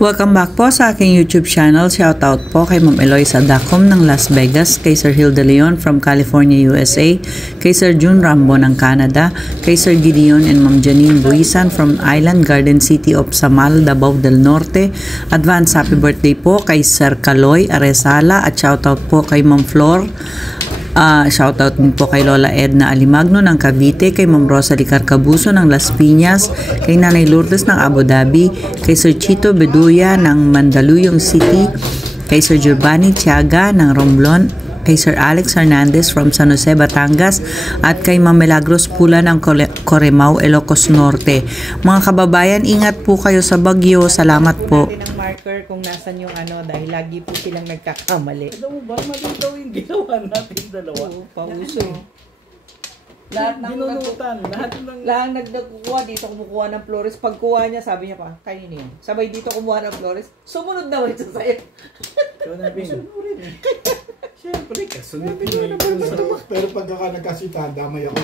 Welcome back po sa aking YouTube channel. Shoutout po kay Ma'am Eloisa Dacom ng Las Vegas, kay Sir Hilda Leon from California, USA, kay Sir June Rambo ng Canada, kay Sir Gideon and Ma'am Janine Buisan from Island Garden City of Samal, Davao del Norte. Advance happy birthday po kay Sir Kaloy Aresala at shoutout po kay Ma'am Flor. Shoutout din po kay Lola Edna Alimagno ng Cavite, kay Ma'am Rosalie Carcabuso ng Las Piñas, kay Nanay Lourdes ng Abu Dhabi, kay Sir Chito Beduya ng Mandaluyong City, kay Sir Giovanni Tiaga ng Romblon, kay Sir Alex Hernandez from San Jose, Batangas, at kay Ma'am Milagros Pula ng Coremao, Ilocos Norte. Mga kababayan, ingat po kayo sa bagyo. Salamat po. Marker kung nasan yung dahil lagi po silang nagkakamali. Alam mo ba, mali daw yung ginawa natin dalawa. Oo, pauso. Lahat ng nagkukuha dito, kumukuha ng flores. Pagkuha niya, sabi niya pa, kanino yun? Sabay dito kumuha ng flores. Sumunod naman siya sa'yo. So, sunurin eh. Siyempre, kasunod din. Pero pagka nagkasita, damay ako.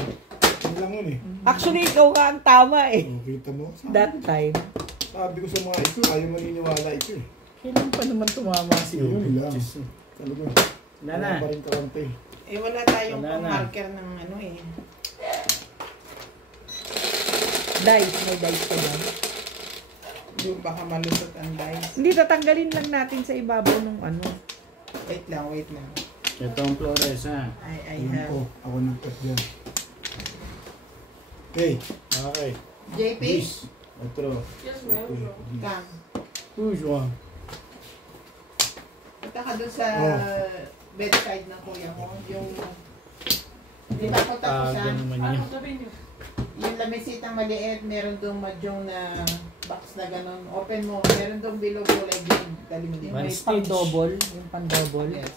Ano lang yun eh. Actually, ikaw nga ang tama eh. Oh, kita mo? That time. Sabi ko sa mga ito, ayaw maniniwala ito eh. Kailan pa naman tumama si Yung Yun? bilang. Talaga. Nana. Wala pa rin karante. Eh wala tayong marker ng eh. Dice, may dice pa dyan. Hindi baka malusot ang dice. Hindi, tatanggalin lang natin sa ibabaw ng Wait lang. Ito ang Flores, ha? I Ayun have. po, ako nagkat dyan. Okay. Okay. JP? Otro. Kang. Who's one? Punta ka doon sa bedside ng kuya mo. Yung... Di ba ako tapusan? naman yun. Yung lamisitang maliit, meron doon madyong na box na gano'n. Open mo, meron doon below kulay green. Dali mo din. One May stitch. pang-double. Yung pang-double. Yes.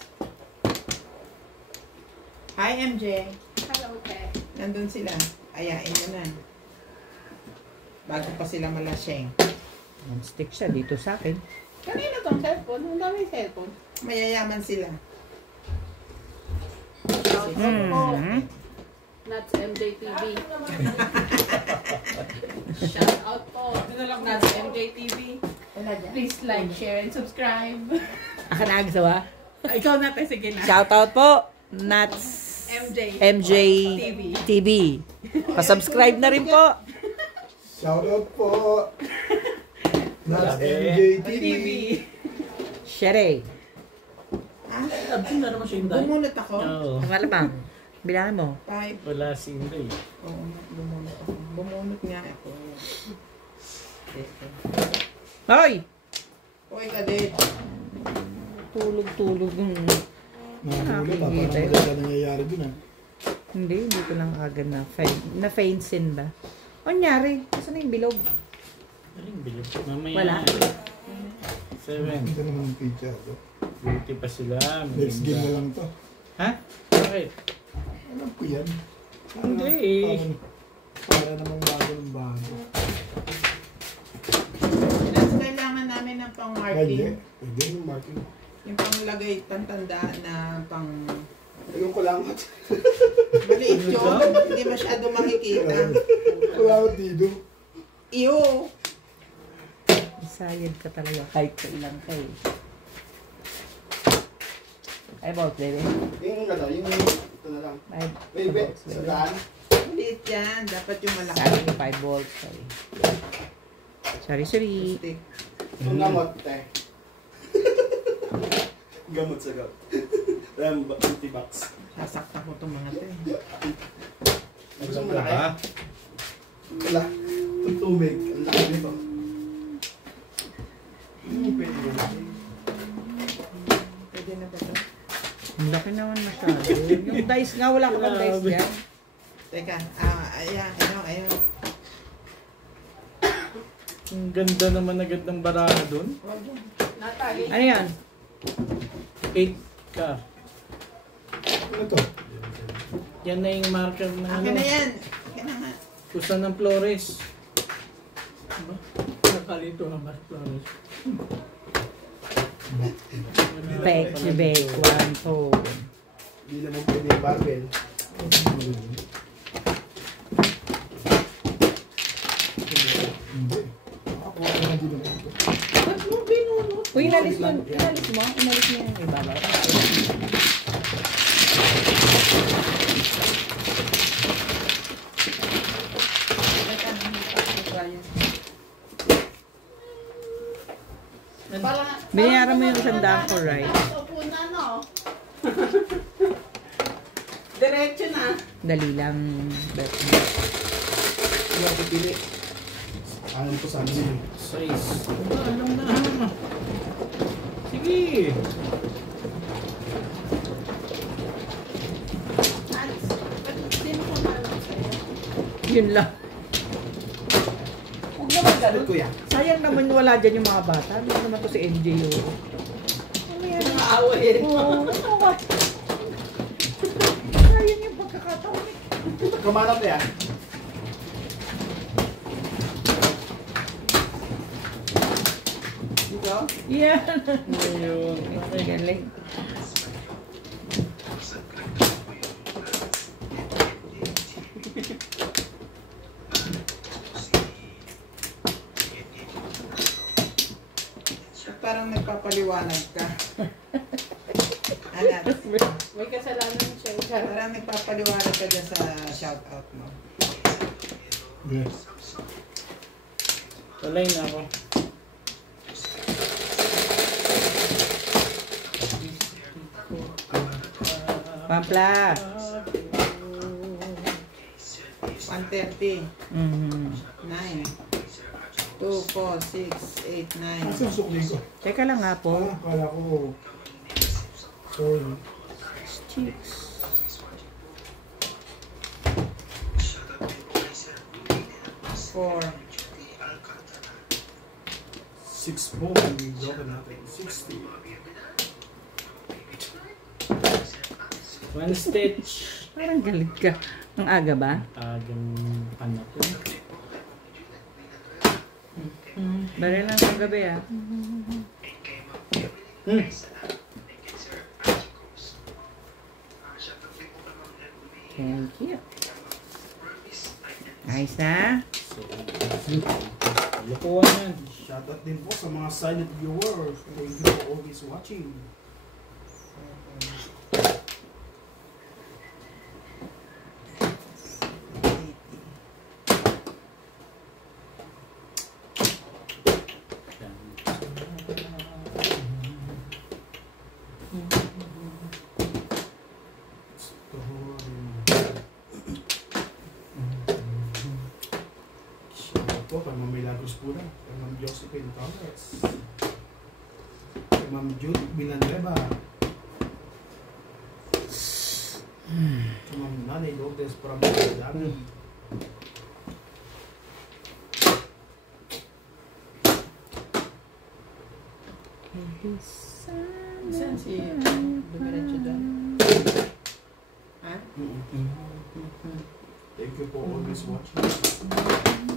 Hi MJ. Hello, Te. Nandun sila. Ayain mo na. Bago pa sila malaseng. One stick siya dito sa akin. Kanina tong cellphone? Ang dami cellphone. Mayayaman sila. Shout out po. Nuts MJTV. Shout out po. Nuts MJTV. Wala dyan. Please like, share, and subscribe. Aka na agsawa. Ikaw na, Te. Sige na. Shoutout po, Nuts MJ TV. Pa-subscribe na rin po. Shoutout po. Nuts MJ TV. Shere. Sabi na naman siya yung dahil. Bumunot ako. Oo. Ang alamang. Bilangan mo. 5. Wala si Inday. Oo, bumunot ako. Bumunot nga ako. Hoy! Uy, kadit. Tulog-tulog. Nakakuli pa, parang Nakikita. maganda nangyayari dun ah. Hindi ko lang agad na-faint sin ba? O nangyari? Saan na yung bilog? Aling bilog. Mamaya. Wala. 7. Ito naman yung picture. Beauty pa sila. Next game na lang to. Ha? Bakit? Alam ko yan. Hindi eh. Para namang bago ng bago. That's kailangan namin ng pang-marking. Pwede yung marking. Yung panglagay, tandaan na pang... Ayun ko lang. Maliit yun. Hindi masyado makikita. Kulangot dito. Iyo! Sayad ka talaga kahit kailan ka eh. Ay, balls, baby. Yung ito na lang. Ay, Baby, balls, sa baby. daan. Maliit yan. Dapat yung Sa malaki. akin, 5 volts. Sorry. Sorry. Stick. Ang gamot, te. Gamot sa gamot. Anti-box. Sasakta ko itong mga to eh. Gusto mo malaki? Wala. Tubig. Ang laki nito. Hindi pwede yun. Pwede na ba ito? Ang laki naman masyado. Yung dice nga, wala ka bang dice dyan? Teka. Ayan. Ang ganda naman agad ng baraha dun. Wag yan. Natalie. Ano yan? 8 ka. Ano to? Yan na yung marker ng Akin na yan. Akin na nga. Kusa ng Flores. Diba? Nakalito ng Flores. Bake, si bake. 1, 2. Hindi naman pwede yung barbell. Hindi. Ako ang hindi naman ito. Ba't mo Uy, inalis mo yung ibabaw. Binayaran mo yung isang dako, right? Upo na, no? Diretso na. Dali lang. Hindi ako pipili. Alam ko sa amin. Size. Alam na. Sige. Sino ko malang sa'yo? Yun lang. Huwag naman ganun. Kuya. Sayang naman wala dyan yung mga bata. Hindi naman to si NJ yun. Ano yan? Nakaaway. Oo. Sayang yung pagkakataon eh. Kamanap na yan. Dito? Yan. Ayun. Galing. Parang nagpapaliwanag ka. Anak, May kasalanan siya. parang nagpapaliwanag ka dyan sa shoutout mo. Yes. Talay na ako. Pampla. 130, Mhm. 9, 2, 4, 6, 8, 9. Asan sukli ko? Teka lang nga po. Kala ko. Sorry. Chicks. Four. 6 po. Joke natin. 60. One stitch. Parang galit ka. Ang aga ba? Agang anak ko. Baril lang sa gabi ah. Thank you. Ayos na. Lukuhan yan. Shoutout din po sa mga silent viewers. Thank you for always watching. Shoutout po kay Ma'am Milagros Pura, kay Ma'am Josephine Torres, kay Ma'am Jude Villanueva, kay Ma'am Nanay Lourdes from Dami. Saan si dumiretso doon? Ha? Thank you for always watching.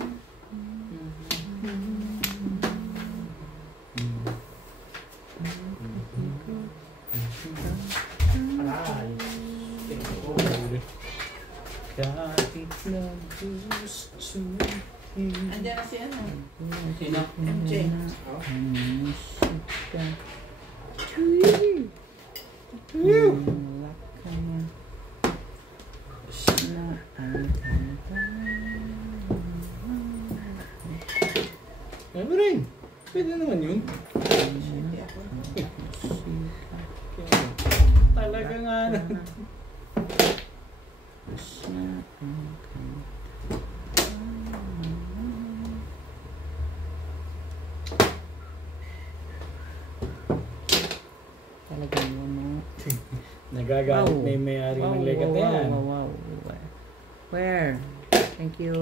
Ay, thank you po. Kahit na gusto Andiyan na si ano? Sino? MJ. Ano rin? Pwede naman yun. Hindi ako. Talaga nga. Talagang ano. Nagagalit na yung may-ari ng legat na yan. Wow. Where? Thank you.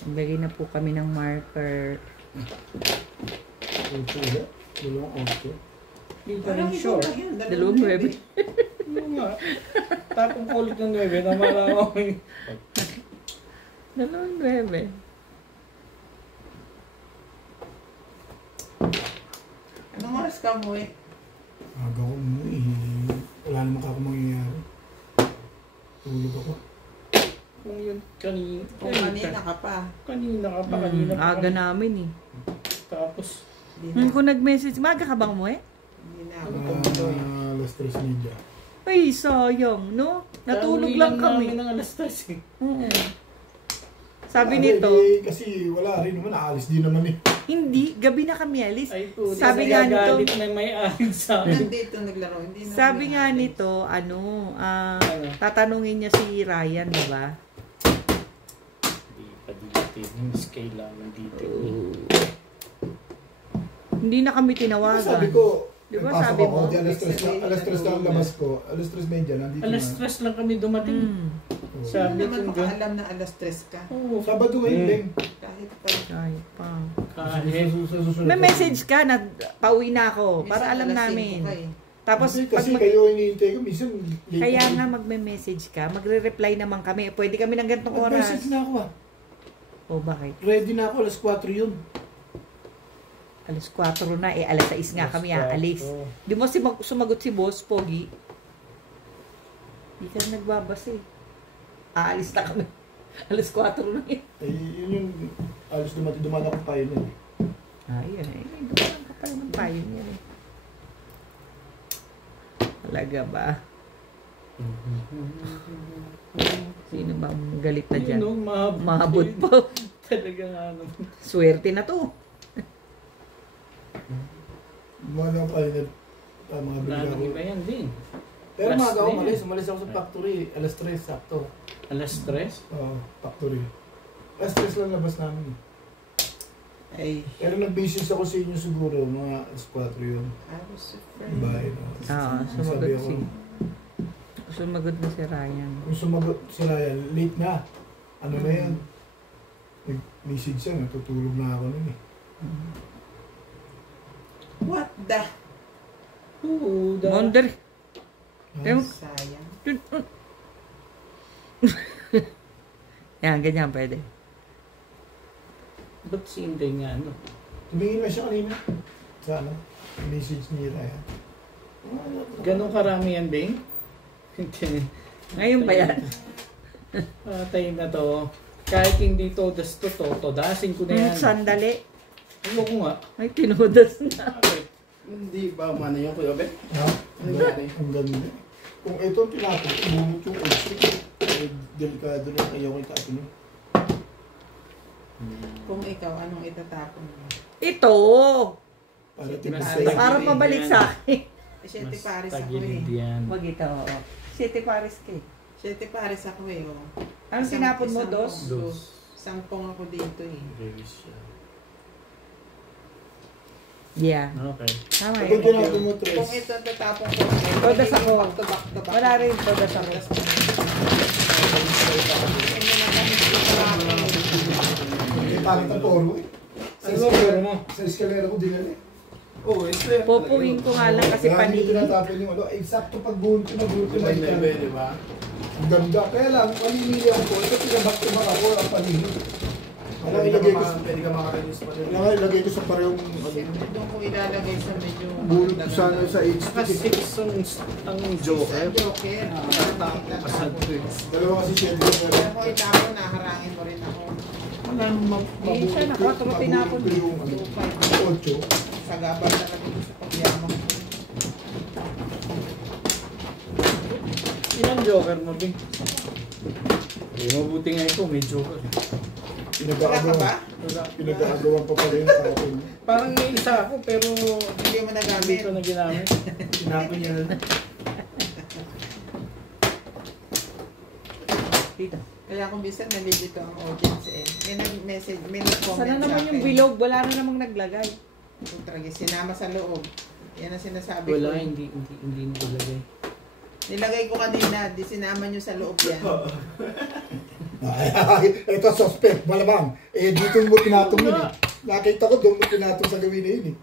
Nagbigay na po kami ng marker. Ang pula, dalawang auto. Hindi pa rin sure. Dalawang web. Ano nga? Tapong kulit ng 9, namala ako. Dalawang web eh. Anong oras ka mo eh? Aga ko mo eh. Wala naman ako mangyayari. Tulog ako. Kung yun, kanina. Kung kanina ka pa. Kanina ka pa, kanina pa. Aga namin eh. Tapos, Hindi na. Kung nag-message, maga ka bang umuwi? Hindi na ako. Alas 3 media. Ay, sayang, no? Natulog lang kami. Ng alas 3 eh. Oo. Sabi Ah, nito, kasi wala rin naman, aalis din naman eh. hindi, gabi na kami alis. Ay po, Sabi nga nito, nagagalit na may-ari sa akin. Nandito naglaro. Hindi na sabi ako nga nag-alis. nito, tatanungin niya si Ryan, di ba? Hindi pa dito, mas kailangan dito. Hindi na kami tinawagan. Sabi ko, Di ba nagpasok sabi ako, mo? di alas 3 lang labas ko. Alas 3 media, nandito Alas na. 3 lang kami dumating. Hmm. Oo. Sabi Hindi naman ko makaalam na alas 3 ka. Oo, Sabado ngayon din. Kahit pa. Ay, pa. kahit. May message ka na pauwi na ako para Minsan alam alas 5 namin. ka eh. Tapos Kasi, pag kayo hinihintay ko, minsan late kaya na- nga magme-message ka, magre-reply naman kami. Pwede kami ng ganitong oras. Mag-message na ako O bakit? Ready na ako, alas 4 yun. Alas 4 na eh, alas 6 nga kami aalis. Di mo sumagot si Boss Pogi. Di ka nagbabas eh. Aalis na kami. Alas 4 na eh. Eh, yun yung alas dumating ako pa yun eh. Ayun eh. Dumalang ka pala ng payo niya eh. Talaga ba? Sino ba ang galit na dyan? Yun, no, Mahabot pa. Talaga nga naman. Swerte na to. Gumawa na ako pa yun mga Wala bigla nang ko. iba yan din. Pero Last maaga ako na yan. umalis ako sa factory, alas 3 sakto. Alas 3? Oo, factory. Alas 3 lang labas namin eh. Ay, Pero nag-business ako sa inyo siguro, mga alas 4 yun. I was afraid. Bahay no? Oo, sumagot si. Sumagot na si Ryan. Kung sumagot si Ryan, late na. Ano na yan? Nag-message siya, natutulog na ako nun eh. What the? Oo, Wonder. Pero, Sayang. yan, ganyan pwede. Ba't si Inday nga ano? Tumingin na siya kanina. Sa ano? Message ni Ryan. Ganun karami yan, Bing? Hindi. Ngayon ba yan? Patay na to. Kahit hindi todas to, todasin ko na yan. Sandali. Ano ko nga? Ay, tinudas na. Hindi ba umano yung Kuya Ben? Ha? Ang ganda. Kung ito ang tinapos, bumot yung oil. Eh, delikado na ayaw ko itapin nun. Kung ikaw, anong itatapon mo? Ito! Para Mas- tignan Para pabalik sa akin. Siyete Mas pares ako tagilid eh. yan. Wag ito, oo. City Paris ka eh. Siyete pares ako eh. Oh. Anong tinapon mo, Dos? Isang pong ako dito eh. Release yan. Yeah. Okay. Tama Pag yun. tinapin mo, Kung Tres. ito tatapon ko, Todas ako. back to back to back. Wala rin ito, das ako. Todas ko. Hindi na kami dito. May pangit ang toro eh. Ano ba pero mo? Sa eskalera ko dinala eh. Oo, ito. Pupuin ko nga lang kasi Kaya hindi panili. tinatapin yung ano. Eh, sakto pag buhon ko na Iba-iba, di ba? Ang ganda. Kaya lang, panili ako. Ito pinabak-tubak ako ang panili. Alam, Pwede ka makareduce pa rin. ilagay ko sa parehong Siyempre doon ko ilalagay sa medyo bulot ko sana sa Saka HP. 6 ang Joker. Joker. Dalawa kasi siya. Kaya ko itapon, naharangin mo rin ako. Wala nang Eh, siya, nakaturo tinapon. yung ano, 8. Sagabal talaga dito sa pagyamang. Ilang Joker mo, Bing? Eh, mabuti nga ito, may Joker. Wala ka ba? Wala. Pinag-aagawan pa pala yung tao. Parang may isa ako, pero Hindi mo hindi nagamit. ko na ginamit. Tinapon niya na. Dito. Kaya kung bisa nalilito ang audience eh. May nag-message, may nag-comment Sana sa naman akin. yung bilog, wala na namang naglagay. Yung tragis, sinama sa loob. Yan ang sinasabi ko. Wala, hindi nilagay. Nilagay ko kanina, di sinama nyo sa loob yan. Ito suspect, malamang. Eh, dito mo pinatong yun eh. Nakita ko doon mo pinatong sa gawin na yun eh.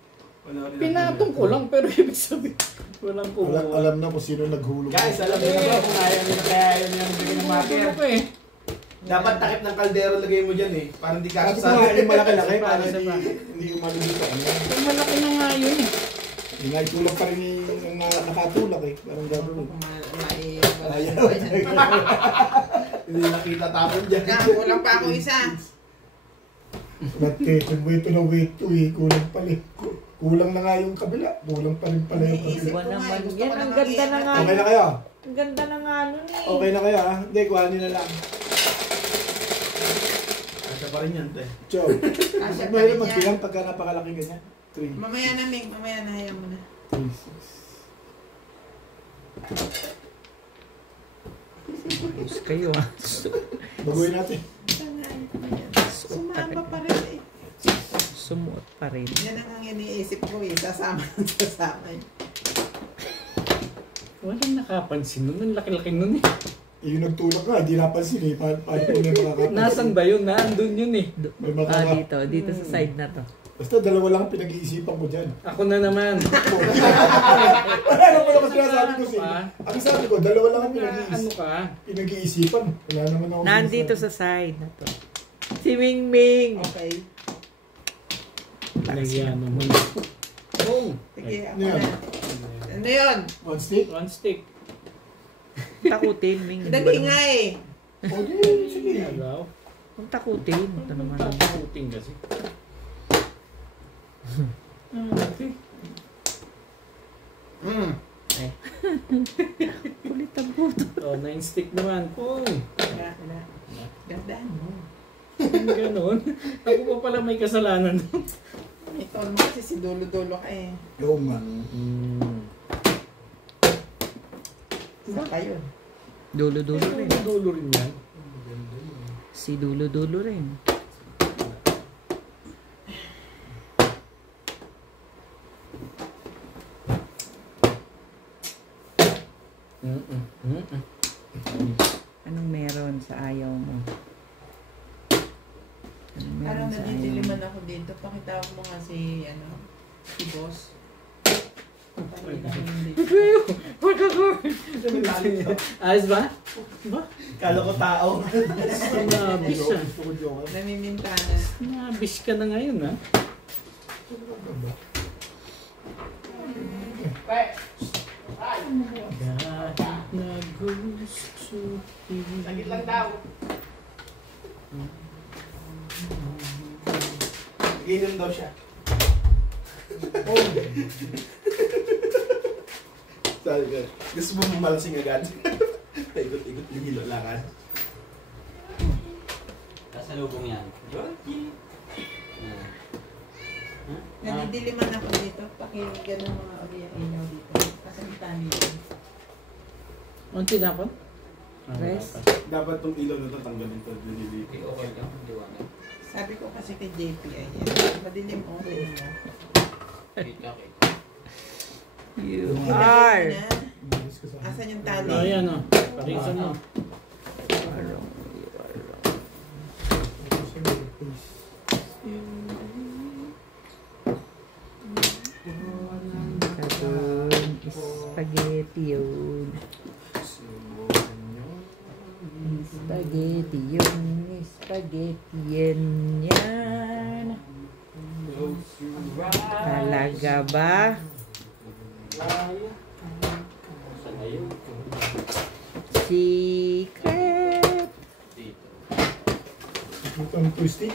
Pinatong ko lang, pero ibig sabihin, walang kumuha. Alam na kung sino naghulog. Guys, alam niyo ba kung ayaw niyo kaya ayaw niyo bigyan ng marker? Ano ko eh? Dapat takip ng kaldero lagay mo dyan eh. Para hindi Kasi kasya kung nga yung malaki-laki, Isa pa, para isa pa. hindi yung malulito. Ang malaki na nga yun eh. Yung naitulak pa rin yung nakatulak eh. Parang gano'n. Kung Ayaw. Hindi nakita tapon dyan. Kulang pa ako isa. Nagtetong weight to na weight to eh. Kulang pala eh. Kulang na nga yung kabila. Kulang pa rin pala yung Iniisip kabila. ko nga, naman gusto yan, ko ang namang ganda na nga. Okay na kayo? Ang ganda na nga nun eh. Okay na kayo ah? Hindi, kuhanin na lang. Kasya pa rin yan, te. Chow. Kasya pa Mahirap rin magbilang pagka napakalaki ganyan. 3, Mamaya na, Ming. Mamaya na, hayaan mo na. 3, 6. Ayos kayo ah. Baguhin natin. Sumama pa rin eh. Sumuot pa rin. Yan ang iniisip ko eh. Sasama ng sasama eh. Walang nakapansin nun. Ang laki-laki nun eh. Yung nagtulak nga, hindi napansin eh. Paano po may makakapansin? Nasan ba yun? Naandun yun eh. May makaka... Dito sa side na to. Basta dalawa lang ang pinag-iisipan ko dyan. Ako na naman. Ano mo naman sinasabi ko sa'yo? Pa? Ang sabi ko, dalawa lang ang Ano ka? pinag-iisipan. Wala naman ako Nandito sinasabi. sa side na to. Si Ming Ming. Okay. Lagyan mo muna. Boom! Sige, ako Ano yan? na. Ano yun? One stick? One stick. Takutin, Ming. Dali nga eh. O di, sige. Alaw. Huwag takutin. Ito naman. Taputing kasi. Okay. Kulit ang puto. Oh, 9 stick naman. Boom! Wala. Gandaan mo. Ganon. Ako pa pala may kasalanan. Ito mo kasi si dulo-dulo ka eh. Oo nga. Isa pa yun. Dulo-dulo rin. Dulo rin yan. Si dulo-dulo rin. Anong meron sa ayaw mo? Anong Parang meron sa ayaw mo? nadidiliman ako dito. Pakita mo nga si boss. Pakita mo dito. Ayos ba? Kala ko tao. Nabis ah. Gusto ko joke. Namimintana. Nabis ka na ngayon ah. Dahil na gusto Sakit lang daw. Ginom daw siya. Sabi ko, gusto mo malasing agad? Paikot-ikot yung hilo lakad. Kasalubong yan. Georgie! Nadidiliman ako dito. Pakinggan ng mga ilaw dito. Kasabitan dito. Unti dapat? Rest? Dapat tong ilaw na ito tanggalin to. Okay, okay lang. Liwanag. Sabi ko kasi kay JP ay madilim okay na. Kita, kita. You Ilagay are. mo na. Asan yung tali? Oh, yan oh. Parisan mo. Kadun. Spaghetti yun. Spaghetti yun. Spaghetti yun. Yan. Talaga ba? Saan na yun? Secret. Dito. Ito ang twisty.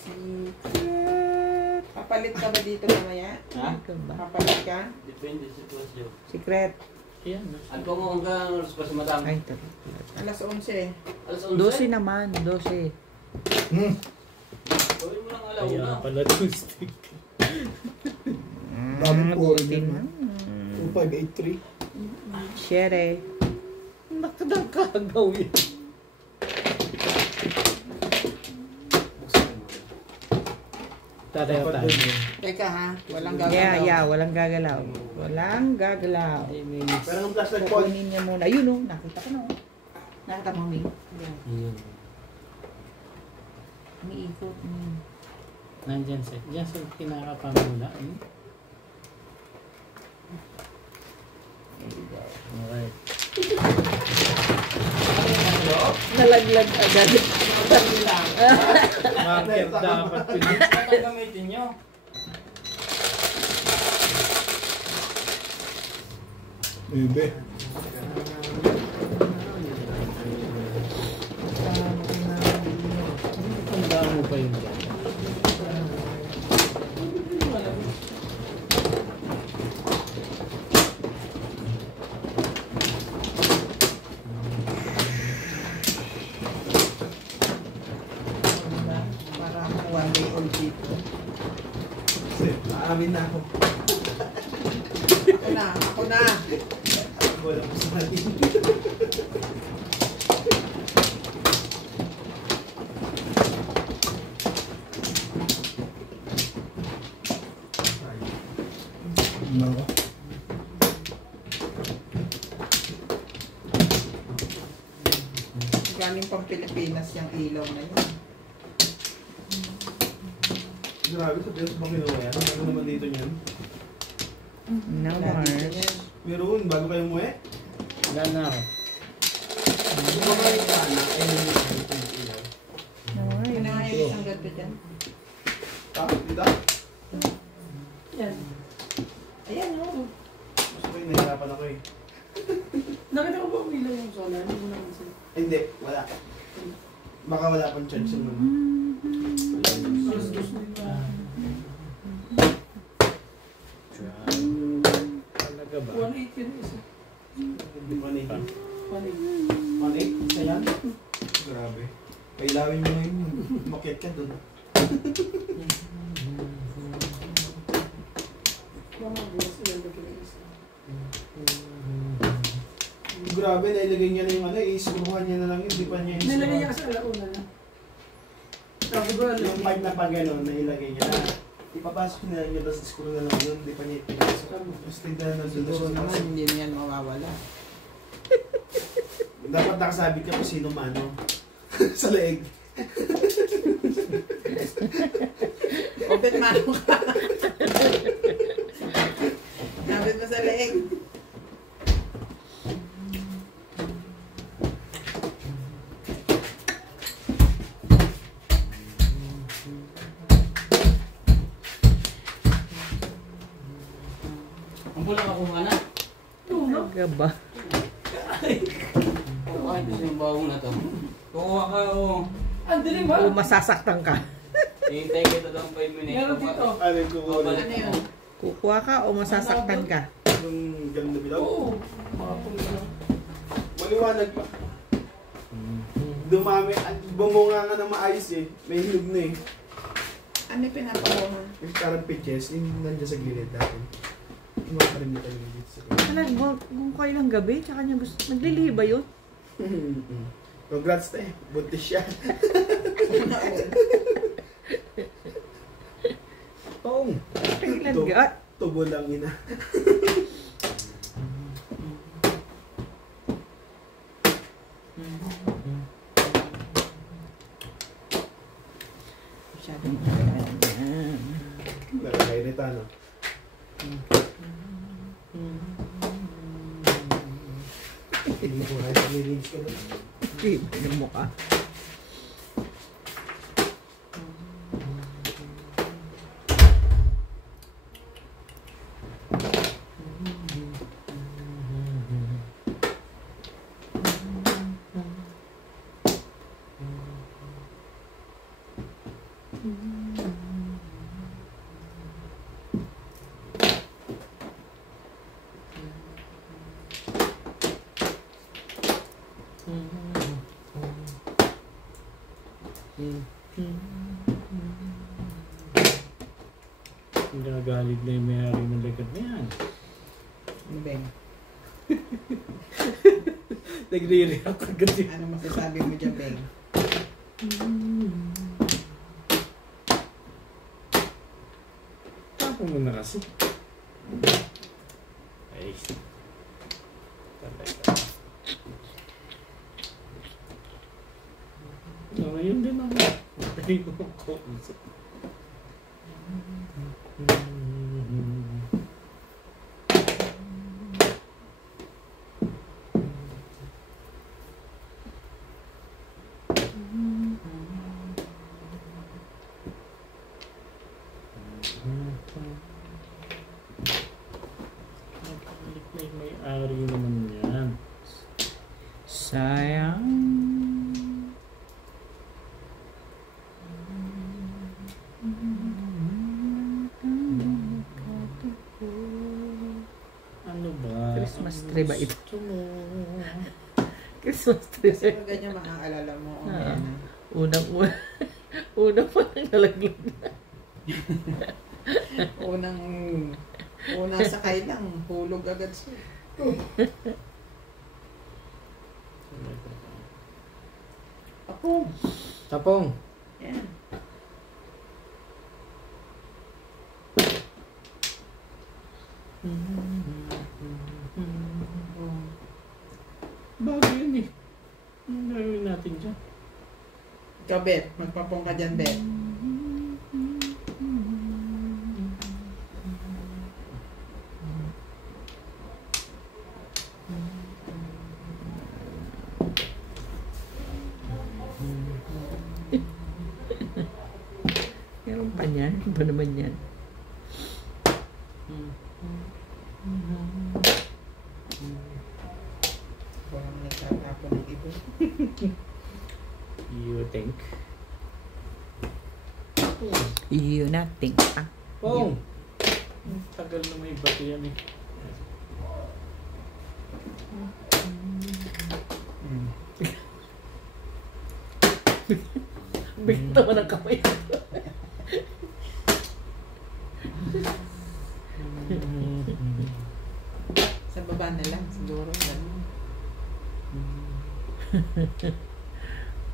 Secret. Papalit ka ba dito mamaya? Ha? Talaga ba? Papalit ka? Depende sa sitwasyon. Secret. Yan. Ang kung hanggang oras pa sa madami. Ay, ito. Alas 11. Alas 12 11? naman. 12. Gawin mo lang alaw Kaya na. pala two stick. Dami po rin Buti yan. man. 2583. Shere. Nakadagkagaw yan. Tatayo tayo. Teka ha, walang Yeah, gagalaw. yeah. Walang gagalaw. Walang gagalaw. Pero ang flashlight po, Kukunin niya muna. Ayun o. Nakita ko na o. Nakita mo, Ming? Umiikot. Nandyan sa, dyan sa kinakapamula. Alright. Nalaglag agad. Marker dapat yun. Ano gamitin nyo? Bebe. dito. Kasi, aamin na ako. Ako na. Wala ko sa mali. Ano? Galing pang Pilipinas yung ilaw na yun. Grabe, sa Diyos bang ginawa yan? Ano naman dito niyan? No, Wala dito Mars. yan. Meron, bago kayo umuwi? Wala na ako. Hindi ba kayo anak? Ay, hindi kayo ito yung ilaw. Kinakainis ang ganda dyan. Dito? Yan. Ayan o. Gusto ko yung nahirapan ako eh. Nakita ko ba ang ilaw yung solar? Hindi mo naman sila. Ay, hindi, wala. Baka wala pang charge yung ano. Alas dos na yun. Talaga ba? 1.8 yun isa. Hindi pa na 1.8. 1.8? Isa yan? Grabe. Pailawin mo na yun. Makit ka dun. Mga buwas ilalagay na isa. Grabe, nailagay niya na yung ano, i-screwhan niya na lang yun. Di pa niya Nilagay niya kasi alauna na. Sabi ko, yung pipe na pag gano'n, nailagay niya na. Ipapasok niya lang yun, tapos screw na lang yun. Di pa niya ipinasok. Tapos tignan na doon. Siguro naman hindi na yan mawawala. Dapat nakasabit ka kung sino mano. Sa leeg. Open mano ka. Nabit mo sa leeg. ang pula ka kung na. Tulog. Talaga ba? Ay, gusto yung bago na to. Kukuha ka o. Ang dilim ba? O masasaktan ka? Hintay kita ng 5 minutes. Meron dito. Ano yung kukuha? Ano yun? Kukuha ka o masasaktan ka? Yung ganun na bilaw? Oo. Mga pula. Maliwanag pa. Dumami. Bumunga nga na maayos eh. May hinog na eh. Ano yung pinapakuha? Yung parang pitches, yung nandiyan sa gilid natin. Yung mga kalimitan yung dito sa gilid. Talaga, kung kayo ng gabi, tsaka niya gusto, naglilihi ba yun? Congrats na eh. Buntis siya. Tong. Kailan ga? Tubo lang ina. Masyadong Nakakairita no? Hindi ko kahit nilinis ko na. Hindi, ng mukha. Hindi nagalit na yung may-ari ng legat na yan. Ano ba yun? Nagre-react agad yun. Ano masasabi mo dyan, Beng? Tapos mo na kasi. Ay. Talaga. Ngayon din ako. Pwede ko kausap. May-ari naman yan. Sayang. Ano ba? Christmas tree ba ito? Gusto mo? Christmas tree. Kasi pag ganyan makakaalala mo. Ah. Unang-una. Una pa lang nalaglag na. Unang sakay lang, hulog agad siya. Apong. Tapong. Yan. Bago yun eh. Ang gagawin natin dyan? Ikaw, Bet. Magpapong ka dyan, Bet. Meron pa niyan? Ano ba naman yan? Parang nagtatapon ng ito. You think? You not think. Pong! Tagal na may bato yan eh. Bigto mo ng kamay. Sa baba na lang, siguro. Ganun.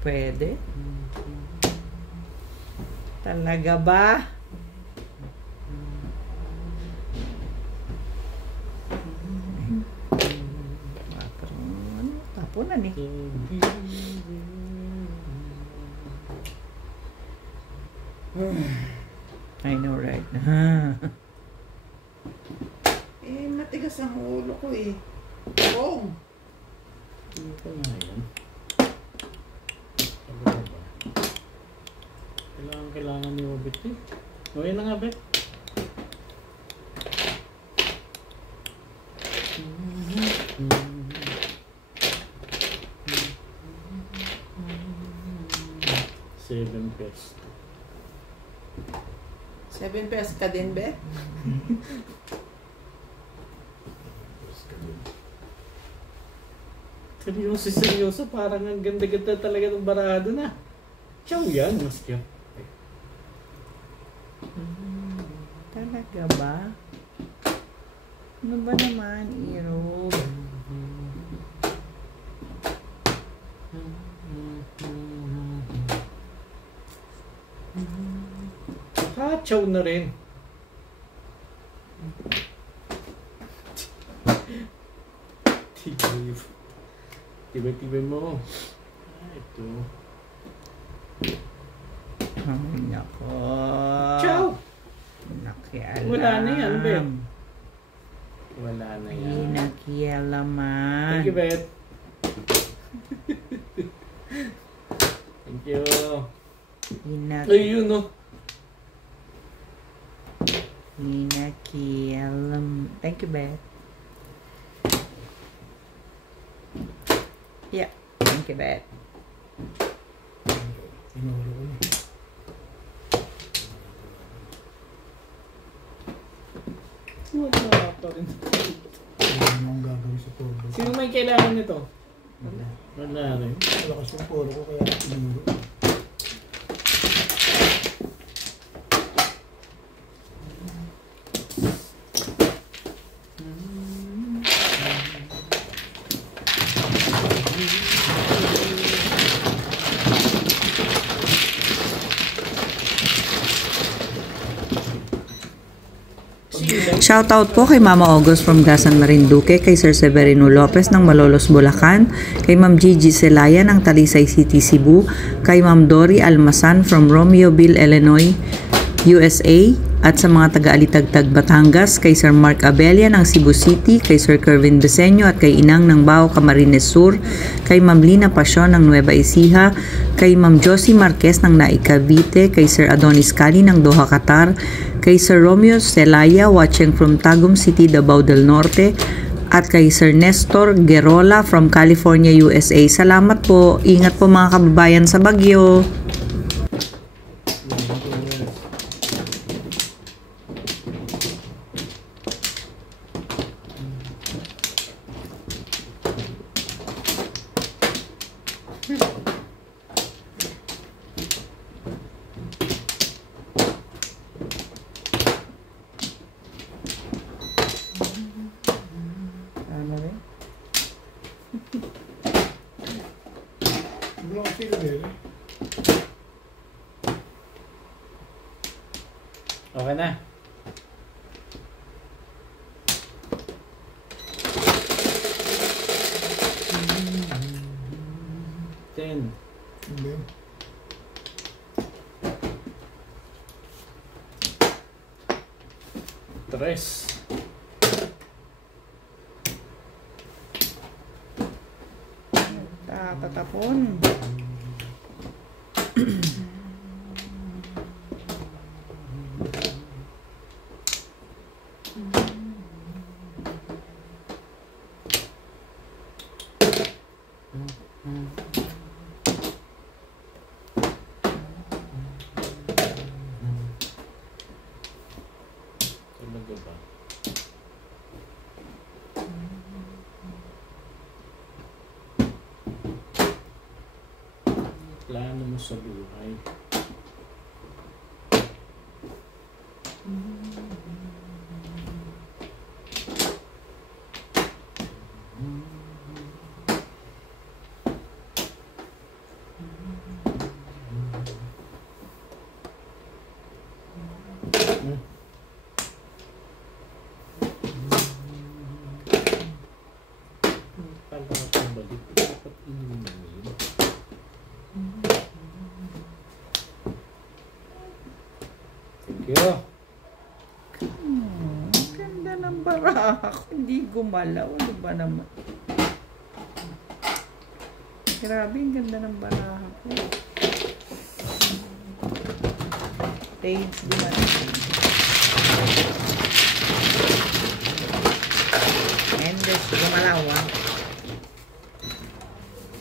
Pwede? Talaga ba? Parang ano, tapunan eh. I know, right? Matigas ang ulo ko eh. Pong! Ito nga yan. Kailangan ni Obit eh. O yan na nga, Bet. $7. 7 pesos ka din, Bet? Seryoso, parang ang ganda-ganda talaga ng barado na. Chow yan, mas cute. Talaga ba? Ano ba naman, Iro? Chow na rin. Tibay mo. Ito. Ay, nako. Chow! Nakialam. Wala na yan, Bet. Wala na yan. Nakialaman. Thank you, Bet. Thank you. Ayun, no. Nakialam. Thank you, Beth. Yeah. Thank you, Beth. Inulo ko na. Wala pa rin. Ano ang gagawin sa turbo? Sino may kailangan nito? Wala. Wala rin. Malakas yung poro ko kaya inulo. Shoutout po kay Mama August from Gasan Marinduque, kay Sir Severino Lopez ng Malolos, Bulacan, kay Ma'am Gigi Celaya ng Talisay City, Cebu, kay Ma'am Dory Almasan from Romeoville, Illinois, USA, at sa mga taga-Alitagtag, Batangas, kay Sir Mark Abella ng Cebu City, kay Sir Kervin Beseño at kay Inang ng Bao, Camarines Sur, kay Ma'am Lina Pasyon ng Nueva Ecija, kay Ma'am Josie Marquez ng Naik, Cavite, kay Sir Adonis Cali ng Doha, Qatar, kay Sir Romeo Celaya watching from Tagum City, Davao del Norte, at kay Sir Nestor Gerola from California, USA. Salamat po. Ingat po mga kababayan sa bagyo. Wala akong feel din eh. Okay na. Ten. Hindi. Tres. Tatapon. Talaga ba? Plano mo sa buhay. Pala ako balik. Dapat inumin. Thank you. Ganda ng baraha ko. Hindi gumalaw. Ano ba naman? Grabe, ang ganda ng baraha ko. Page dumating. Endless gumalaw ah.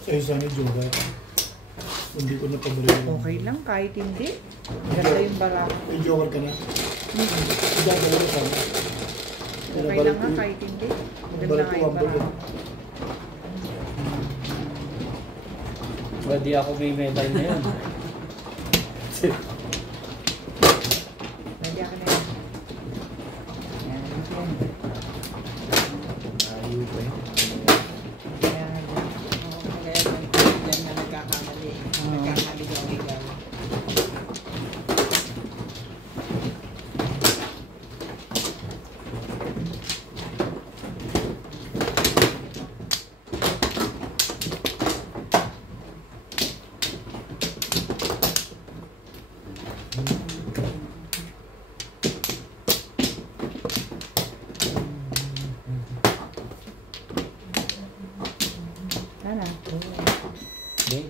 Sa isa ni Joda. Hindi ko napabalik. Okay lang, kahit hindi. Ganda yung baraha. May joker ka na. Gagawin ko sana. Okay lang nga, kahit hindi. Ganda nga yung baraha. Ba, di ako may medal na yun. Pwede ako na yun. Yan, yan. Ayaw ba yun? Yan. Yan na nagkakamali. Nagkamali-gaw-igaw. Sana. Hindi.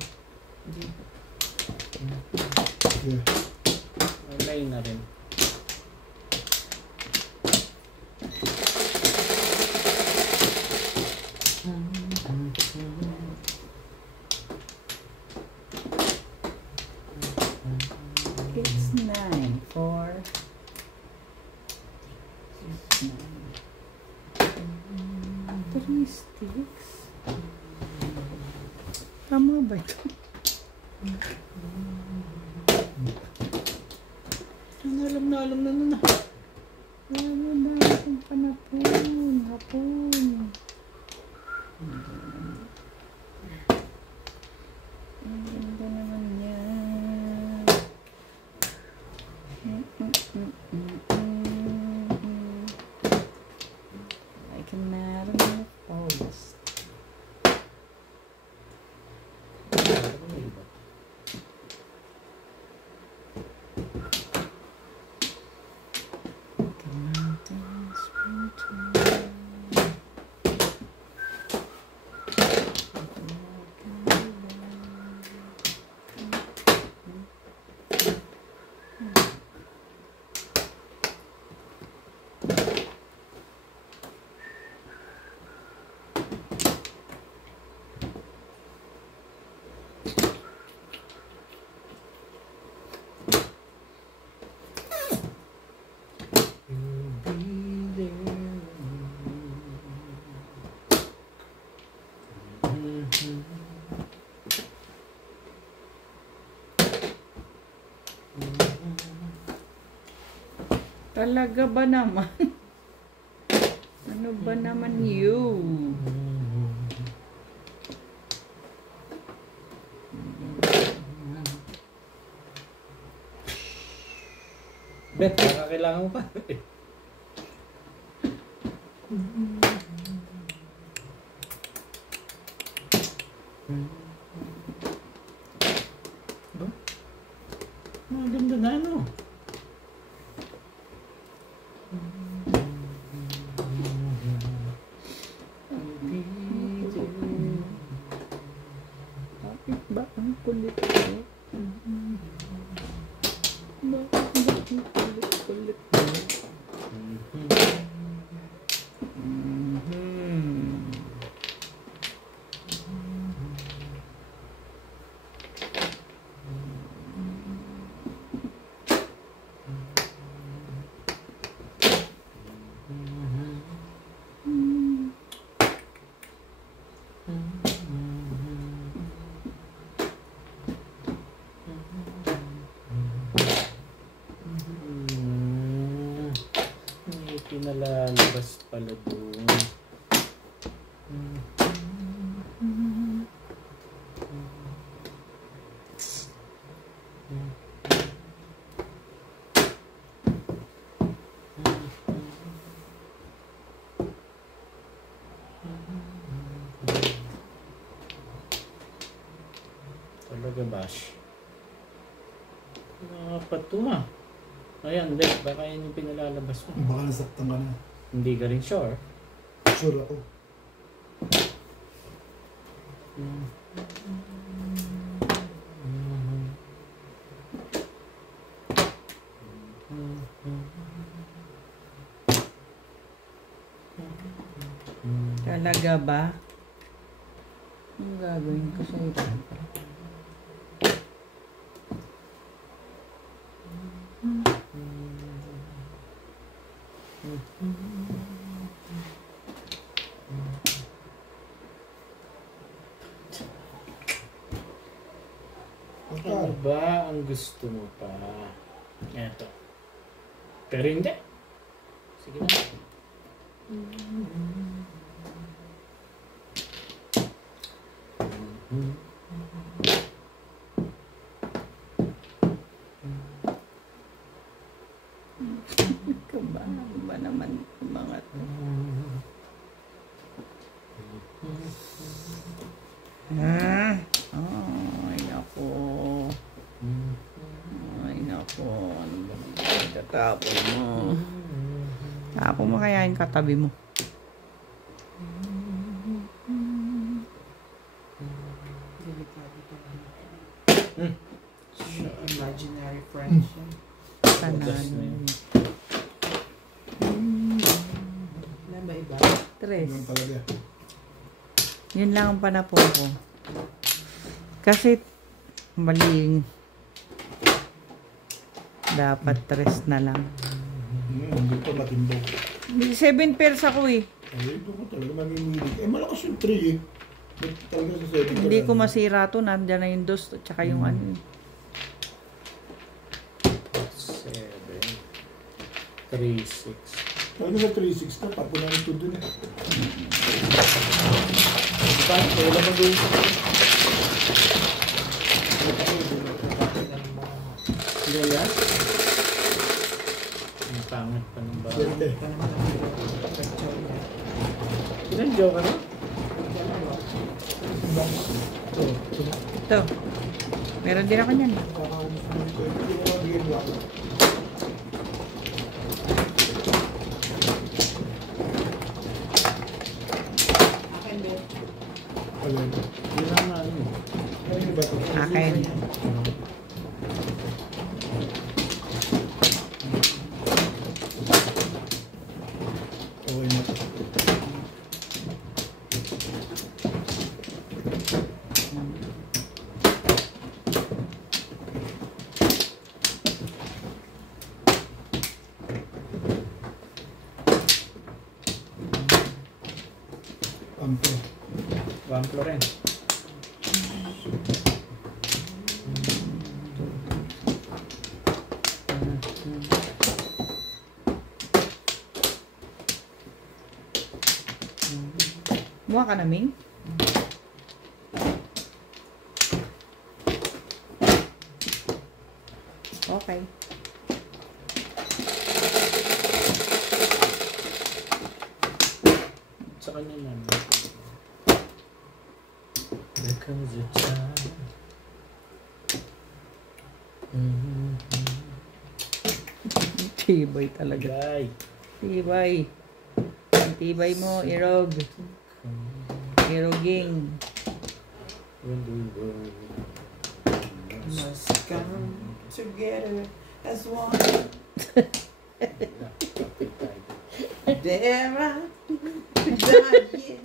Yeah. May na rin. It's 9, 4. 3 sticks. Tama ba ito? Alam na nun na. Alam na itong panapon. Hapon. Ang ganda naman yan. Like a madam in the forest. Talaga ba naman? Ano ba naman yun? Bet, baka kailangan mo pa. Ba? Maganda na ano. Bakit ba ang kulit ko? Kulit. May pinalalabas pala doon. Talaga bash. Dapat to ah. Ayan, Dek, baka yan yung pinalalabas mo. Baka nasaktan ka na. Hindi ka rin sure. Sure ako. Talaga ba? Ang gagawin ko sa ito? Ano ba ang gusto mo pa? Eto. Pero hindi. Sige na. Ano ba naman mga to? Ay, nako. Ay, nako. Ano ba naman tatapon mo? Tapon mo kaya yung katabi mo. Delikado ka lang. Hmm. Imaginary friends yan. Ugas na yun. Ilan ba iba? Tres. Ganun talaga. Yun lang ang panapon ko. Kasi maling dapat tres na lang. Hindi pa matimbog. 7 pairs ako eh. Ay, ito ko talaga mamimilig. Eh, malakas yung 3 eh. Ba't talaga sa 7 ka Hindi lang? ko masira to. Nandiyan na yung dos at saka yung ano. 7, 3, 6. Talaga sa 3-6 na, tapo na ito dun eh. Diba? Wala mag-uwi. Hindi yan? Ang pangit pa ng bahay. Swerte. Ilan joke ano? Ito. Meron din ako niyan. Kakaumus mo ito. Hindi ko mabigyan mo ako. Akin din. Alin. Yun lang na ano. Ano ba ito? Akin. Okay na. Ampo. Wamplo rin. Buha ka na, Ming? Okay. kanya naman. There comes a time. Tibay talaga. Guy. Tibay. Ang tibay mo, Irog. Iroging. When we were Must come together as one. There are dying.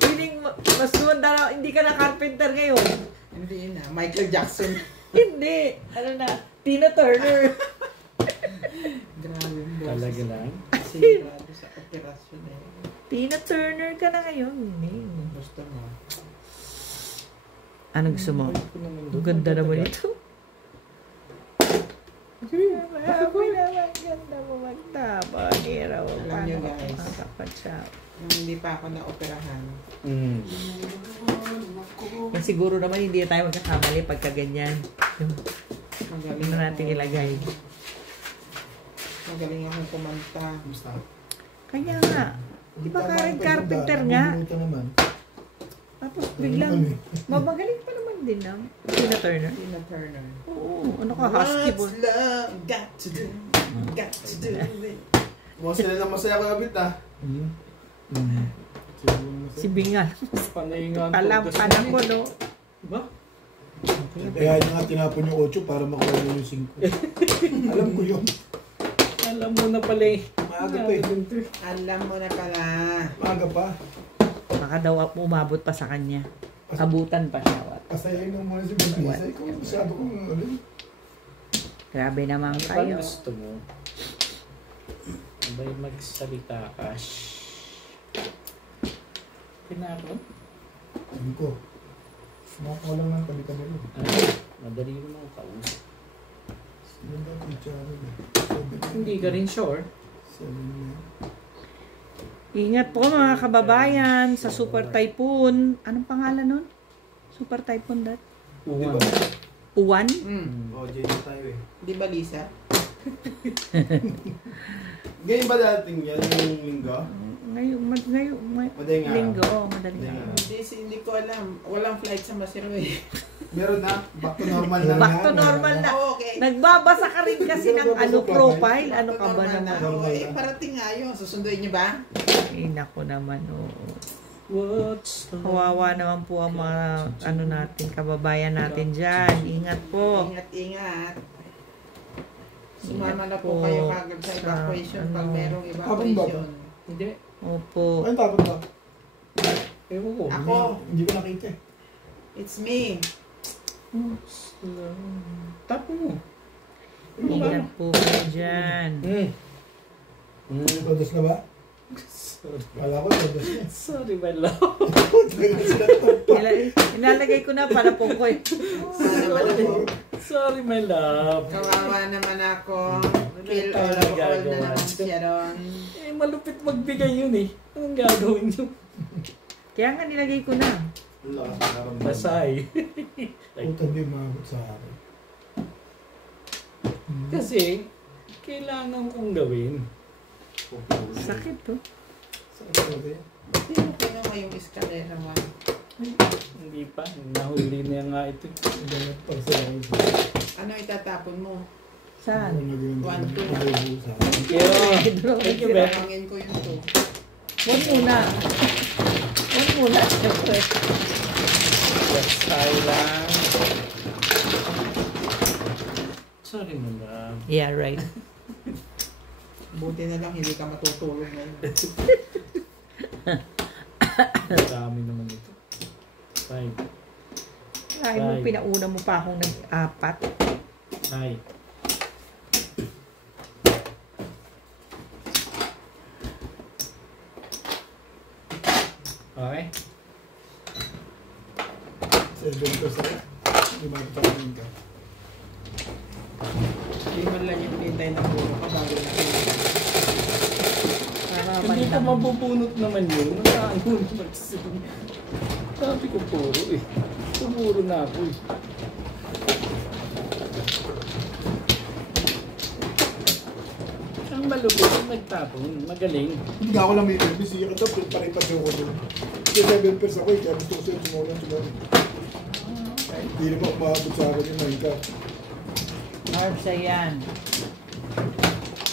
Piling mas ganda, hindi ka na carpenter ngayon. Hindi na, Michael Jackson. Hindi. Ano na? Tina Turner. Grabe yung boses. talaga lang. Sigurado sa operasyon eh. Tina Turner ka na ngayon. Gusto mo? Ano gusto mo? Ang ganda naman ito. Ganda mo magtapa. Hiraw. Alam nyo, guys. Makakapatsa. Nung hindi pa ako na-operahan. Yan siguro naman hindi tayo magkakamali pagka ganyan. Magaling Ano natin ako. ilagay? Magaling akong kumanta. Basta. Kaya nga. Di ba carpenter nga? Bumubuto naman. Tapos biglang mabagaling pa naman din na. Tina Turner. Tina Turner. Oo. Ano ka? Husky po. What's love got to do? Got to do it. Masaya na masaya ko labit ah. Si Bingal. Panay nga. Alam ko, no? Ba? Kaya yun nga tinapon yung 8 para makuha mo yung 5. Alam ko yun. Alam mo na pala eh. Maaga pa eh. Alam mo na pala. Maaga pa. Baka daw umabot pa sa kanya. Abutan pa siya. Pasayain lang muna si Bunisa. Ikaw masyado kong ano. Grabe naman Ano kayo. ba gusto mo? Abay magsalita ka. Shhh. Pinapon? Sabi ko. Smoke mo lang ng tabi-tabi mo. Madali mo nang kausap. Yun daw teacher. Hindi ka rin sure. 7 na. Ingat po mga kababayan sa Super Typhoon. Anong pangalan nun? Super Typhoon that? Uwan. Uwan? Oh, Jenny tayo eh. Di ba Lisa? Ganyan ba dating yan yung linggo? Madaling araw. Linggo. Madaling Madaling araw. Hindi ko alam. Walang flight sa Masiro eh. Meron na. Back to normal na. Back to normal na. Okay. Nagbabasa ka rin kasi ng ano profile. Ano ka ba Normal na. naman? Oo, eh, parating nga yun. Susunduin niyo ba? Ay, naku naman. Oo. What's the Kawawa naman po ang mga ano natin, kababayan natin dyan. Ingat po. Ingat-ingat. Sumama na Ingat po kayo kagad sa sa evacuation pag ano. merong evacuation. Hindi. Opo. Ano tapos ba? Ewan ko. Ako. Hindi ko nakita eh. It's me. What's the... Tapo mo. Ingat po kayo dyan. Todos na ba? Wala ko todos na. Sorry, my love. Ilalagay ko na para po ko eh. Sorry, my love. Kawawa naman ako. Kill all of all na naman siya doon. Eh, malupit magbigay yun eh. Anong gagawin nyo? Kaya nga nilagay ko na. Wala ka sa karamdaman. Basay. Utang din maabot sa akin. Kasi, kailangan kong gawin. Sakit to. Sa kasabi. Sino kinuha yung eskalera mo? Hindi pa. Nahuli na nga ito. Ganit pa sa akin. Ano itatapon mo? Saan? One, two. Thank you. Thank you, Beth. Sinamangin ko yung to. Huwag muna. Huwag muna. Siyempre. Basay lang. Sorry, my love. Yeah, right. Buti na lang hindi ka matutulog ngayon. Dami naman ito. 5. Ay mo, pinauna mo pa akong nag-apat. 9. Okay. 7 ko sa hindi matatakin ka. Hindi man lang yung pintay ng puro ka bago na Para Hindi ko mandam. mabubunot naman yun. Ano naman? Sabi ko puro eh. Puro na ako eh. Ang malupit yung nagtapon. Magaling. Hindi nga ako lang may nervous. Yung ito, paripat yung ko doon. Kasi 7 pairs ako eh. Kaya gusto ko sa'yo sumulan. Hindi naman umabot sa akin yung Minecraft. Herbs, ayan.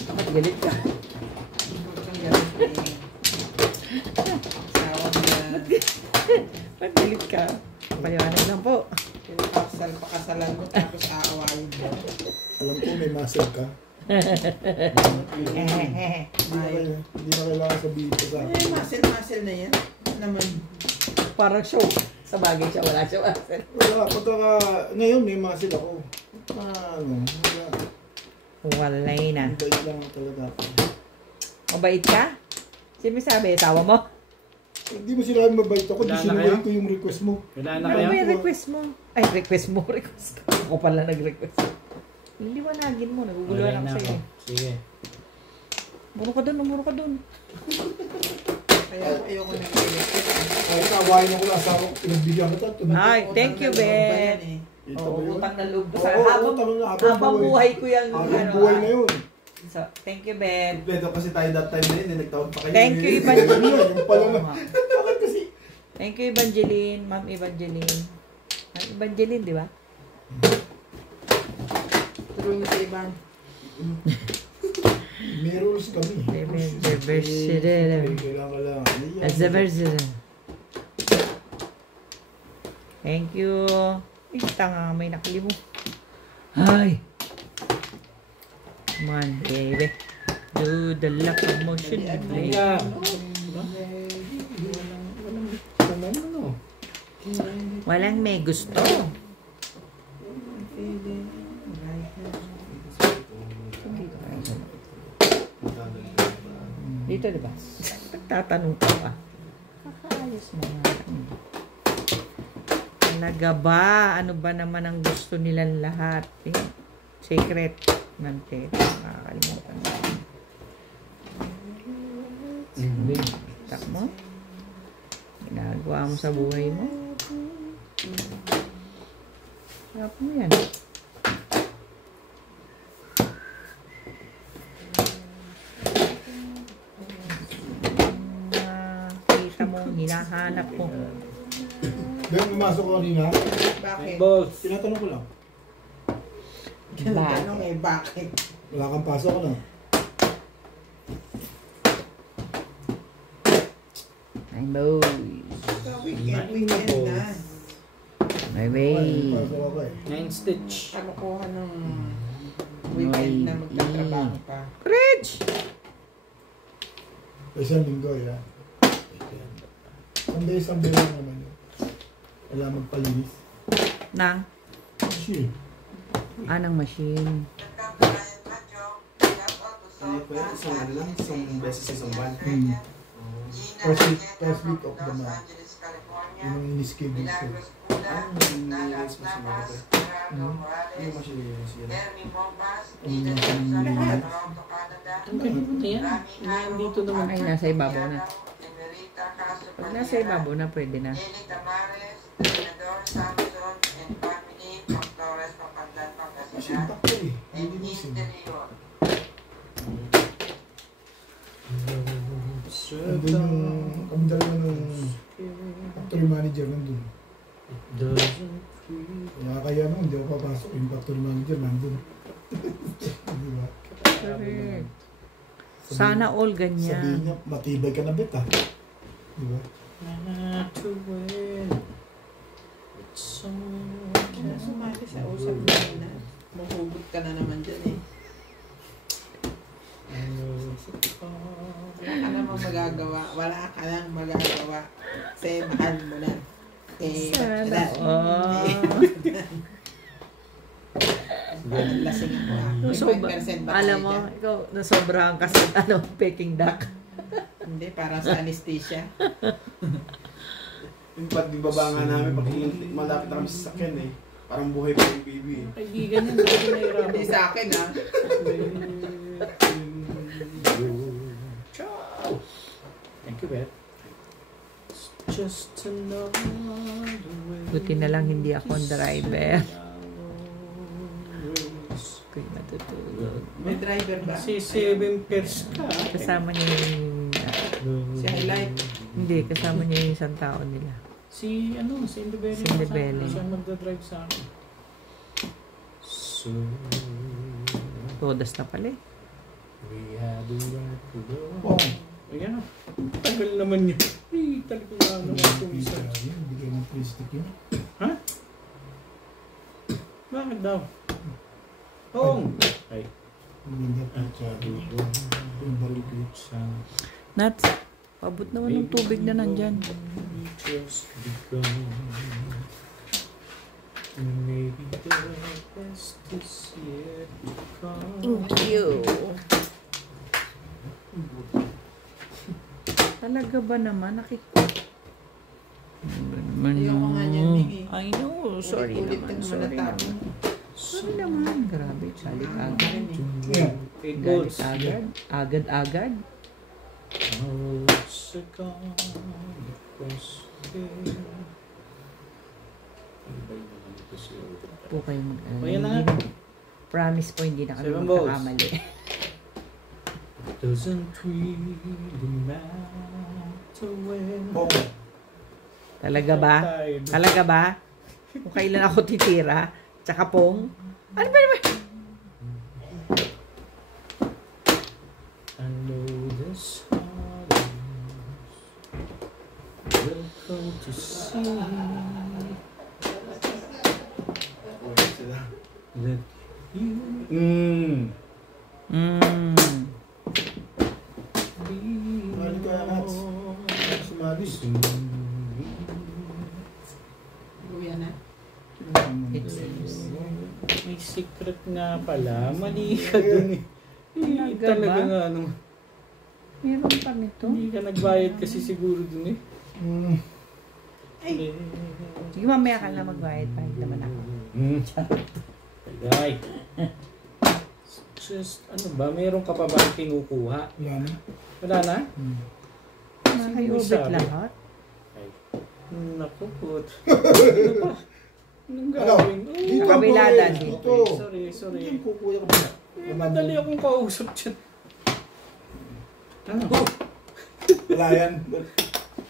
Ba't galit ka? Ang galit eh. Sawang na. Ba't galit ka? Paliwanag lang po. Pakasalan mo tapos aawayin mo. Alam ko may muscle ka. Hindi na kailangan sabihin ko sa akin. Muscle na yan. Naman. Parang show. Sa bagay siya, wala siya. Wala, pagka ngayon may muscle ako. Ano, Walay na. bait lang talaga ako. Mabait ka? Sino sabi? Tawa mo? Hindi mo sinabi mabait ako, di Wala na sinuway kayo? ko yung request mo. Wala na Ano kayo? ba yung request mo? Ay, request mo. Request ko. Ako pala nag-request. Liwanagin mo. Naguguluhan Okay ako na sa'yo. Sige. Muro ka dun, muro ka dun. Kaya ayoko nag-electric. Ay, kawain ako na asawa ko, pinagbigyan kita. Ay, thank you, Ben. Ito Oo, ba yun? utang na loob ko Oo, sa habang buhay ko yung Habang buhay na yun. So, thank you, Ben. Kompleto kasi tayo that time na yun, nagtaon pa kayo. Thank you, Yung Evangeline. pala na. Bakit kasi? Thank you, Evangeline. Ma'am Evangeline. Ma'am Evangeline, di ba? Turuin mo sa Ivan. May rules kami. Kailangan. Thank you. Ay, tanga, may nakali mo. Hi. Come on, baby. Do the locomotion, baby. Teka. Walang may gusto. Dito, di ba? Nagtatanong ka pa. Kakayos mo nga. Talaga ba? Ano ba naman ang gusto nilang lahat? Secret. Mante. Makakalimutan mo. Tak mo? Ginagawa mo sa buhay mo? Sarap mo yan. Kita mo, hinahanap mo. Ben, pumasok ko kanina. Bakit? Boss. Tinatanong ko lang. Tanong eh, bakit? Wala kang pasok, ano? Ay, boy. Weekend na. Ay, Wala babe. pasok ako eh. 9 stitch. Kalukuhan ng weekend na magtatrabaho pa. Rich! Isang linggo, yan. Sunday lang naman yun. Wala magpalinis. Nang? Kasi, Anong machine? Ano po yun? Isang ano lang, isang beses isang buwan. first week of the month. Yun ang in-schedule ko. Nilinis mo si Mama. Ano mo siya siya? Ang galing mo yan. Nandito naman. Ay, nasa ibabaw na. Pag nasa ibabaw na, pwede na. Kasi takto eh. Hindi missing. Nandun yung, kami dalawa ng factory manager nandun. Kaya mo, hindi ako papasok. Yung factory manager nandun. Di ba? Correct. Sana all Sabihin ganyan. niya, matibay ka na bet ah. Di ba? Kaya sumali sa usap mo na. Mahugot ka na naman dyan eh. Wala ka namang magagawa. Wala ka nang magagawa. Kasi mahal mo na. Eh, Sana all. lasing ako ah. May So, 5% ba alam tayo mo, dyan? ikaw, nasobrahan ka sa Peking duck. Hindi, parang sa anesthesia. Yung pagbibaba nga namin, pag malapit na kami sa sakyan eh. Parang buhay pa yung baby eh. Kaibigan yun. Hindi ko nahirapan. Hindi sa akin ah. Thank you, Beth. Just another way. Buti na lang hindi ako ang driver. ako'y matutulog. May driver ba? Si 7 pairs ka. Kasama niya yung... Si Highlight. Hindi, kasama niya yung isang tao nila. Si Indebele. Si Indebele. Siya magdadrive sa akin. So, Todas na pala eh. we had the right to go. Oh. Ayan na. Tagal naman yun. Ay, talaga nga naman itong isa. Hindi kayo ng plastic yun. Ha? Bakit daw? Oo. Ay. Hindi pa sabi. Yung baril sa... Nats, pabot naman ng tubig na nandyan. Just begun. Maybe the best is yet to come. Thank you. Talaga ba naman? Ayoko nga niyan, Migi. I know. Sorry Ulit-ulit naman. ka naman Sorry natapon. naman. Sorry naman. Grabe. Galit agad. Yeah. 8 Galit goals. agad. Agad-agad. Hours ago, Po kayo mag... O, yan na nga. Promise po, hindi na kami 7 balls. magkakamali. Doesn't really matter when. Oh. Talaga ba? Talaga ba? Kung kailan ako titira? Tsaka pong? Ano ba naman? I know this heart is welcome to see that you Ano ka, Nats? Sumali. Luya na. It seems. May secret nga pala. Mali ka dun eh. Talaga Talaga ba? nga Meron pa nito. Hindi ka nagbayad kasi siguro dun eh. Ay! Sige, mamaya ka lang magbayad. Pahit naman ako. Ay. Just, ano ba? Meron ka pa ba kinukuha? Wala na. Wala na? Nakayubit lahat. Ay. Naku po. Ano ba? Anong gagawin? Dito, Nakabilada boys. din. Dito. Sorry. Yung kukuya ko pa. Madali akong kausap dyan. Ano? Wala yan.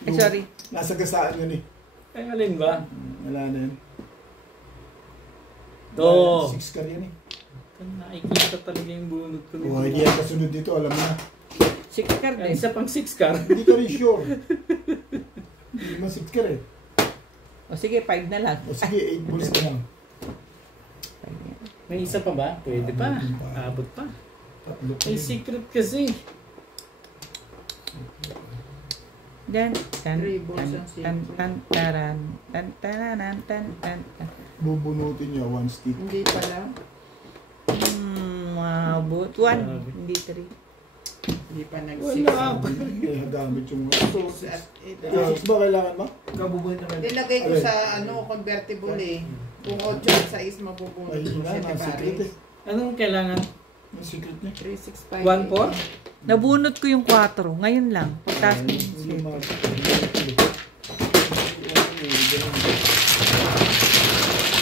Eh, sorry. Nasa gasaan yun eh. Ay, alin ba? Wala na yan. To. 6 car yan eh. Nakikita talaga yung bunod ko. Oh, hindi yan kasunod dito, alam mo na. Six card Ay, din. isa pang 6 car. Hindi ka rin sure. Hindi man 6 car eh. O sige, 5 na lang. O sige, 8 balls ka lang. May isa pa ba? Pwede pa. Abot pa. Tatlo pa May yun. secret kasi. Dan, tan, Three balls tan, ang tan, tan, taran, tan, taranan, tan, tan, tan. Bubunutin niya, 1 stick. Hindi pala. Mabot. 1, hindi 3. Hindi pa Wala nag-six. pa. Eh, gamit yung... Six at eight. 6 ba kailangan mo? Kabubuhin naman. Nilagay ko sa convertible eh. Kung 8 at 6 mabubunod Ay, ko yun siya, na, ang secret diba? eh. Anong kailangan? Ang secret niya. 365. 1-4? Nabunot ko yung 4. Ngayon lang. Pagtaas ko yung Hindi slip. mga...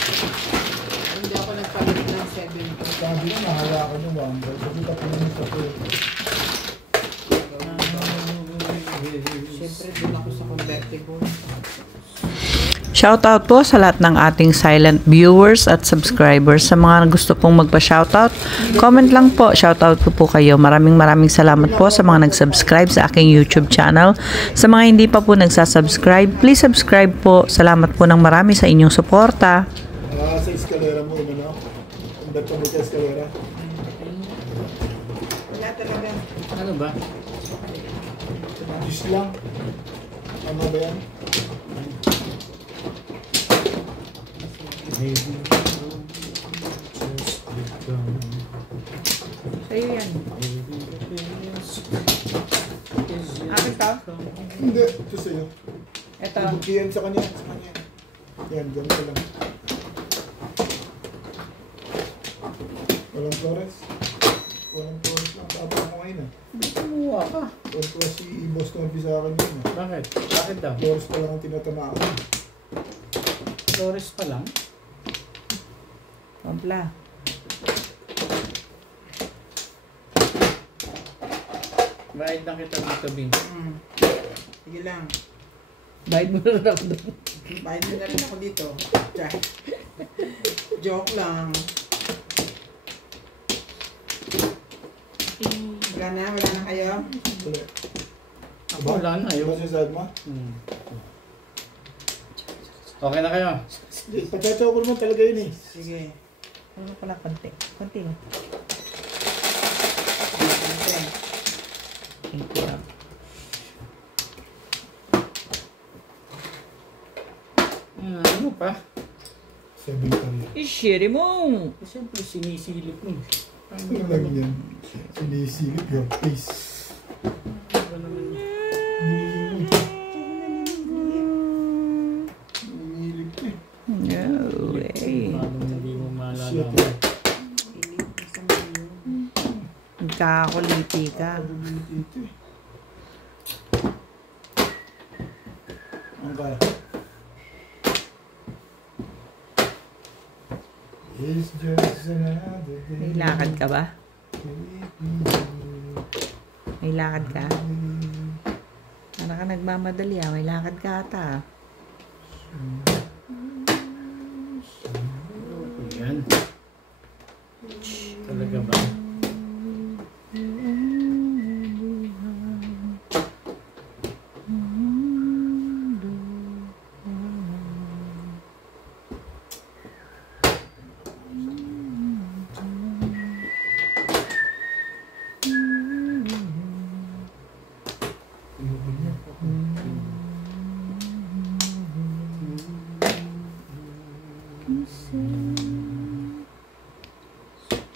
Hindi ako nagpalit ng 7. Sabi na, nahawakan yung 1 ball. Sabi ka po naman sa Siyempre, doon ako sa convertible. Shoutout po sa lahat ng ating silent viewers at subscribers. Sa mga gusto pong magpa-shoutout, comment lang po. Shoutout ko po kayo. Maraming salamat po sa mga nag-subscribe sa aking YouTube channel. Sa mga hindi pa po nagsasubscribe, please subscribe po. Salamat po ng marami sa inyong suporta. sa eskalera mo, ano? Ang dagka mo sa eskalera. Wala talaga. Ano ba? Diyos lang. Tama ba yan? Sa'yo yan. Akin to? Hindi, ito sa'yo. Ito. Ibigyan sa kanya. Sa kanya. Yan, ganito lang. Walang Flores. Walang Flores lang. Tapos ako ngayon ah. Kumuha ka. Tuwa si boss Norby sa akin yun ah. Bakit? Bakit daw? Flores pa lang ang tinatamaan. Flores pa lang? Kompla. Bayad na kita dito, Bing. Sige lang. Bayad mo na rin ako doon. Bayad mo na rin ako dito. Tsa. Joke lang. Wala na kayo? Ako wala na, Ano ayaw. ba sasad mo? Okay na kayo? Pagkatawa ko naman talaga yun eh. Sige. Ano pala, konti. Konti lang. Thank you. Ano pa? 7 pa rin. I-share mo! Siyempre, sinisilip mo. Ano lang yan? Sinisilip your face. Ano naman yan? Nililip ko eh. No way. Paano hindi mo maalala? Shit. Nagkakakuliti ka. Dito eh. Ang kaya? It's just another day. May lakad ka ba? May lakad ka? Para ka nagmamadali ah. May lakad ka ata. Yan. Talaga ba?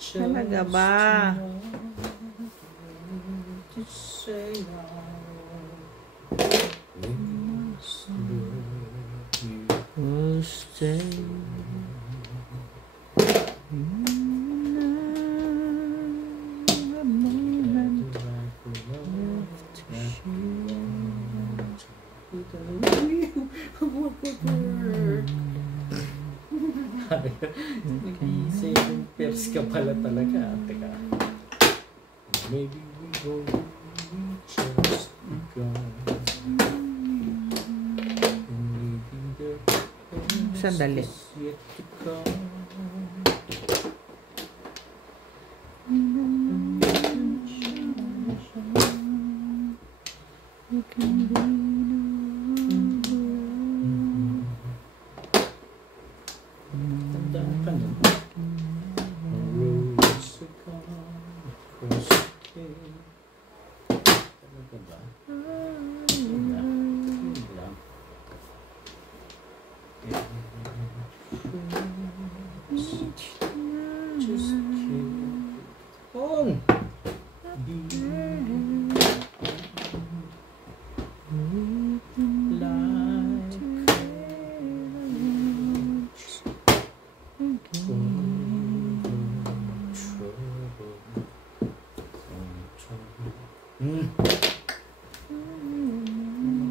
Talaga ba? Stay. Nag-iisipin pairs ka pala talaga. Teka. Maybe we go just because. Sandali. Yet to come. Tandaan ka na. Roads are gone across the way. Talaga ba? Wala. Wala. Just keep on.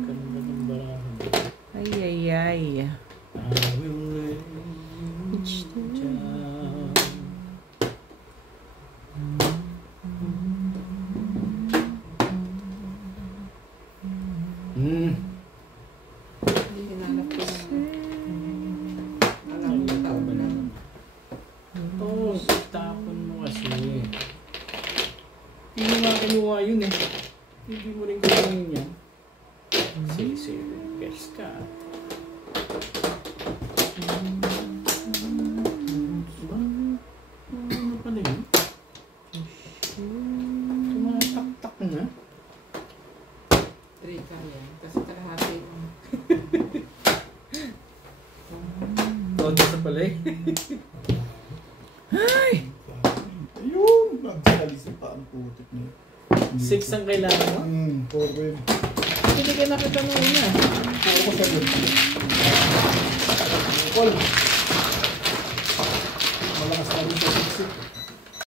Ganda ng barahan. Ay, ay, ay. I will lay you down. Hindi hinanap ko na. Alam mo tao ba na? Oo, tapon mo kasi. Hindi mo nga kinuha yun eh. Hindi mo rin kukunin yan. Kasi pairs ka. Diba? Ano pala yun? Tumataktak na. Trika yan. Kasi kalahati yung... Todo sa pala eh. Ayun! Nagsalis pa ang putik niya. 6 ang kailangan mo? 4 ko yun. Hindi ka nakita mo una. 4 ko sa yun. Call. Malakas na rin sa 6.